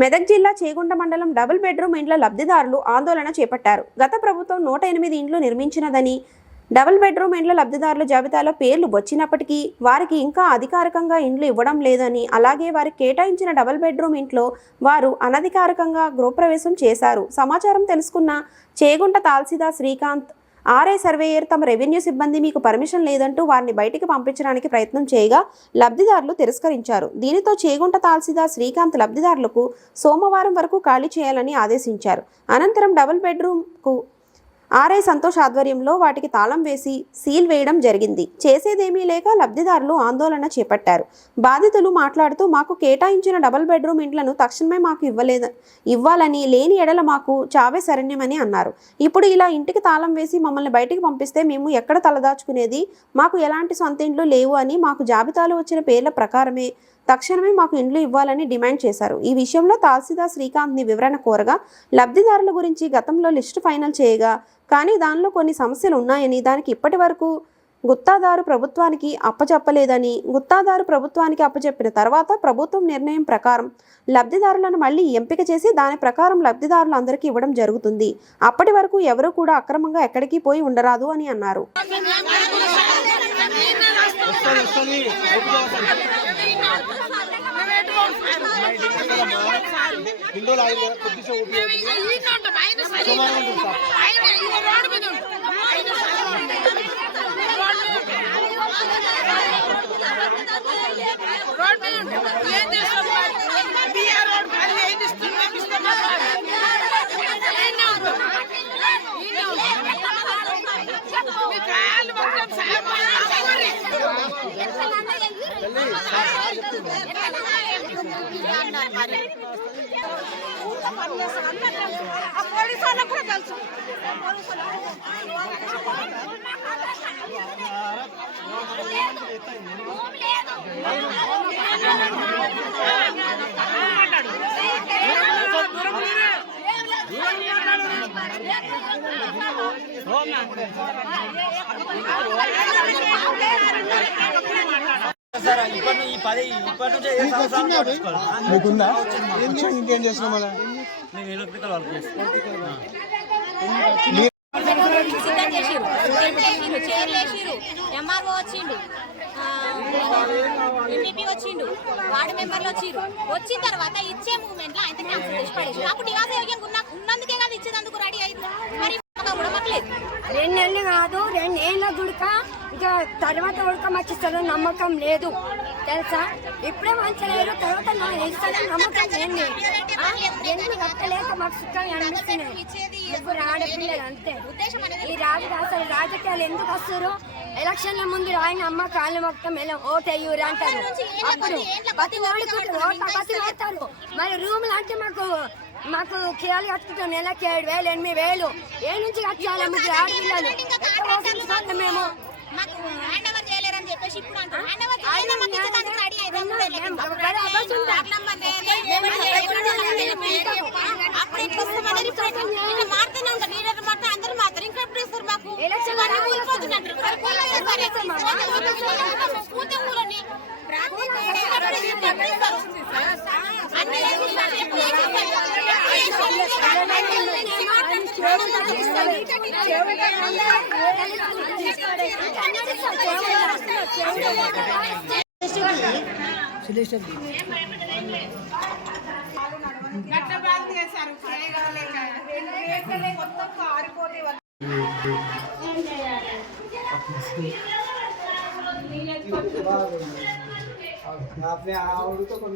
మెదక్ జిల్లా చేగుంట మండలం double bedroom ఇండ్ల లబ్ధిదారులు ఆందోళన చేపట్టారు. గత ప్రభుత్వం 108 ఇండ్లు నిర్మించినదని, డబుల్ బెడ్రూమ్ ఇండ్ల లబ్ధిదారుల జాబితాలో పేర్లు వచ్చినప్పటికీ వారికి ఇంకా అధికారికంగా ఇండ్లు ఇవ్వడం లేదని, అలాగే వారికి కేటాయించిన డబుల్ బెడ్రూమ్ ఇంట్లో వారు అనధికారికంగా గృహప్రవేశం చేశారు. సమాచారం తెలుసుకున్న చేగుంట తహసీల్దార్ శ్రీకాంత్, ఆర్ఐ సర్వేయర్ తమ రెవెన్యూ సిబ్బంది మీకు పర్మిషన్ లేదంటూ వారిని బయటికి పంపించడానికి ప్రయత్నం చేయగా లబ్ధిదారులు తిరస్కరించారు. దీనితో చేగుంట తహసీల్దార్ శ్రీకాంత్ లబ్ధిదారులకు సోమవారం వరకు ఖాళీ చేయాలని ఆదేశించారు. అనంతరం డబుల్ బెడ్రూమ్కు ఆర్ఐ సంతోష్ ఆధ్వర్యంలో వాటికి తాళం వేసి సీల్ వేయడం జరిగింది. చేసేదేమీ లేక లబ్ధిదారులు ఆందోళన చేపట్టారు. బాధితులు మాట్లాడుతూ, మాకు కేటాయించిన డబుల్ బెడ్రూమ్ ఇండ్లను తక్షణమే మాకు ఇవ్వాలని, లేని ఎడల మాకు చావే శరణ్యమని అన్నారు. ఇప్పుడు ఇలా ఇంటికి తాళం వేసి మమ్మల్ని బయటికి పంపిస్తే మేము ఎక్కడ తలదాచుకునేది? మాకు ఎలాంటి సొంత ఇండ్లు లేవు అని, మాకు జాబితాలో వచ్చిన పేర్ల ప్రకారమే తక్షణమే మాకు ఇండ్లు ఇవ్వాలని డిమాండ్ చేశారు. ఈ విషయంలో తహసీల్దార్ శ్రీకాంత్ని వివరణ కోరగా, లబ్ధిదారుల గురించి గతంలో లిస్టు ఫైనల్ చేయగా కానీ దానిలో కొన్ని సమస్యలు ఉన్నాయని, దానికి ఇప్పటి వరకు గుత్తాదారు ప్రభుత్వానికి అప్పచెప్పలేదని, గుత్తాదారు ప్రభుత్వానికి అప్పచెప్పిన తర్వాత ప్రభుత్వం నిర్ణయం ప్రకారం లబ్ధిదారులను మళ్ళీ ఎంపిక చేసి దాని ప్రకారం లబ్ధిదారులందరికీ ఇవ్వడం జరుగుతుంది. అప్పటి వరకు ఎవరూ కూడా అక్రమంగా ఎక్కడికి పోయి ఉండరాదు అని అన్నారు. ఇంకేం చేస్తున్నాం ఎంఆర్ఓ వచ్చిండు, ఎంపీపీ వచ్చిండు, వార్డు మెంబర్లు వచ్చిండు. వచ్చిన తర్వాత ఇచ్చే మూమెంట్ లో ఆయన క్యాన్సిల్ చేసి పడేసి అప్పుడు నివాస యోగ్యంగా ఉన్నందుకే కదా ఇచ్చేందుకు రెడీ అయింది. మరి కూడా మాట్లేదు 2 నెలలు కాదు 2 ఏళ్ళ గుడక ఇంకా తర్వాత ఉడక మచ్చిస్తారో నమ్మకం లేదు తెలుసా. ఇప్పుడే మంచలేరు, తర్వాత నాకు ఇస్తారని నమ్మకం ఏంది? ఎందుకు కట్టలేక మాకు సుఖంగా అనిపిస్తున్నాయి. ఇప్పుడు ఆడపిల్లలు అంతే. ఈ అసలు రాజకీయాలు ఎందుకు వస్తారు? ఎలక్షన్ల ముందు ఆయన అమ్మ కాళ్ళు మొత్తం ఓటు అయ్యూరు అంటారు. అప్పుడు ప్రతి వాడుతారు. మరి రూములు అంటే మాకు కేయాలు కట్టుకుంటాం. నెలకి 7,000 8,000 ఏ నుంచి కట్టాలి? ముగ్గురు ఆడపిల్లలు మేము